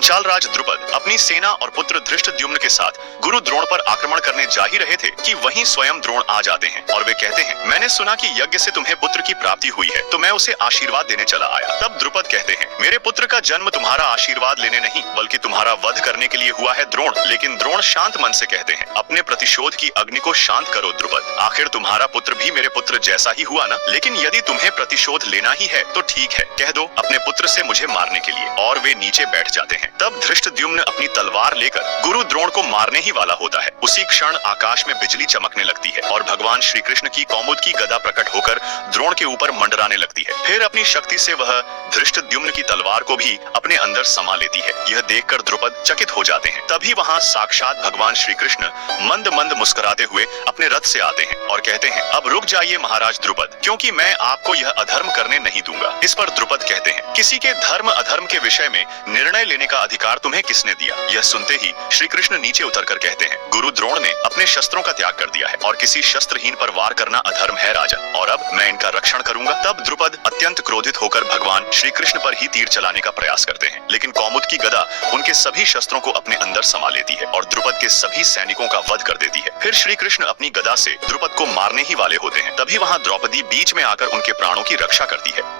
पांचाल राज द्रुपद अपनी सेना और पुत्र धृष्टद्युम्न के साथ गुरु द्रोण पर आक्रमण करने जा ही रहे थे कि वहीं स्वयं द्रोण आ जाते हैं और वे कहते हैं, मैंने सुना कि यज्ञ से तुम्हें पुत्र की प्राप्ति हुई है, तो मैं उसे आशीर्वाद देने चला आया। तब द्रुपद कहते हैं, मेरे पुत्र का जन्म तुम्हारा आशीर्वाद लेने नहीं बल्कि तुम्हारा वध करने के लिए हुआ है द्रोण। लेकिन द्रोण शांत मन से कहते हैं, अपने प्रतिशोध की अग्नि को शांत करो द्रुपद, आखिर तुम्हारा पुत्र भी मेरे पुत्र जैसा ही हुआ ना। लेकिन यदि तुम्हें प्रतिशोध लेना ही है तो ठीक है, कह दो अपने पुत्र से मुझे मारने के लिए। और वे नीचे बैठ जाते हैं। तब धृष्टद्युम्न अपनी तलवार लेकर गुरु द्रोण को मारने ही वाला होता है। उसी क्षण आकाश में बिजली चमकने लगती है और भगवान श्री कृष्ण की कौमुद की गदा प्रकट होकर द्रोण के ऊपर मंडराने लगती है। फिर अपनी शक्ति से वह धृष्टद्युम्न की तलवार को भी अपने अंदर समा लेती है। यह देखकर द्रुपद चकित हो जाते हैं। तभी वहां साक्षात भगवान श्री कृष्ण मंद मंद मुस्कुराते हुए अपने रथ से आते हैं और कहते हैं, अब रुक जाइए महाराज द्रुपद, क्योंकि मैं आपको यह अधर्म करने नहीं दूंगा। इस पर द्रुपद कहते हैं, किसी के धर्म अधर्म के विषय में निर्णय लेने का अधिकार तुम्हें किसने दिया? यह सुनते ही श्री कृष्ण नीचे उतरकर कहते हैं, गुरु द्रोण ने अपने शस्त्रों का त्याग कर दिया है और किसी शस्त्रहीन पर वार करना अधर्म है राजा, और अब मैं इनका रक्षण करूंगा। तब द्रुपद अत्यंत क्रोधित होकर भगवान श्री कृष्ण पर ही तीर चलाने का प्रयास करते हैं, लेकिन कौमुद की गदा उनके सभी शस्त्रों को अपने अंदर समा लेती है और द्रुपद के सभी सैनिकों का वध कर देती है। फिर श्री कृष्ण अपनी गदा से द्रुपद को मारने ही वाले होते हैं। तभी वहां द्रौपदी बीच में आकर उनके प्राणों की रक्षा करती है।